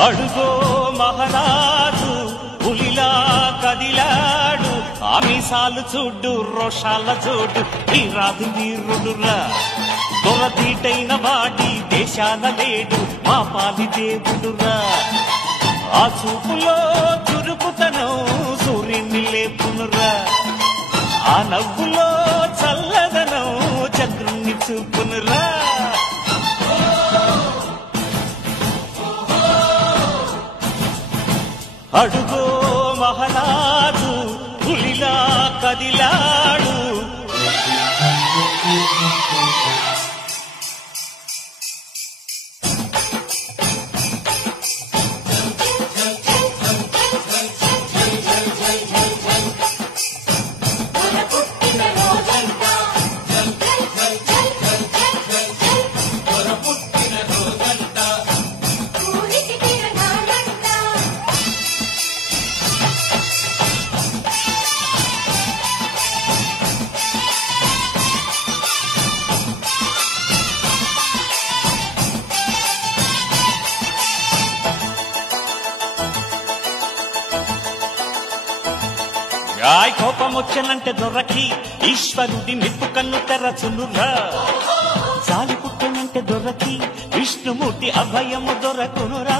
అడుగో మహారాజు పులిలా కదిలాడు, ఆమిసాలు చూడు రోషాల చూడు, ఈ రాజు వీరుడురా. దొరతీటైన వాడి దేశాల లేడు, మా పాలి దేవుడురా. ఆ చూపులో చురుకుతనం సూర్యుని లేపునురా, ఆ నవ్వులో చల్లదనం చంద్రుణ్ణి చూపునురా. అడుగో మహారాజు పులిలా కదిలాడు. కోపం వచ్చనంటే దొరకి ఈశ్వరుడి నిప్పు కన్ను తెరచునురా. జాలి పుట్టనంటే దొరకి విష్ణుమూర్తి అభయము దొరకునురా.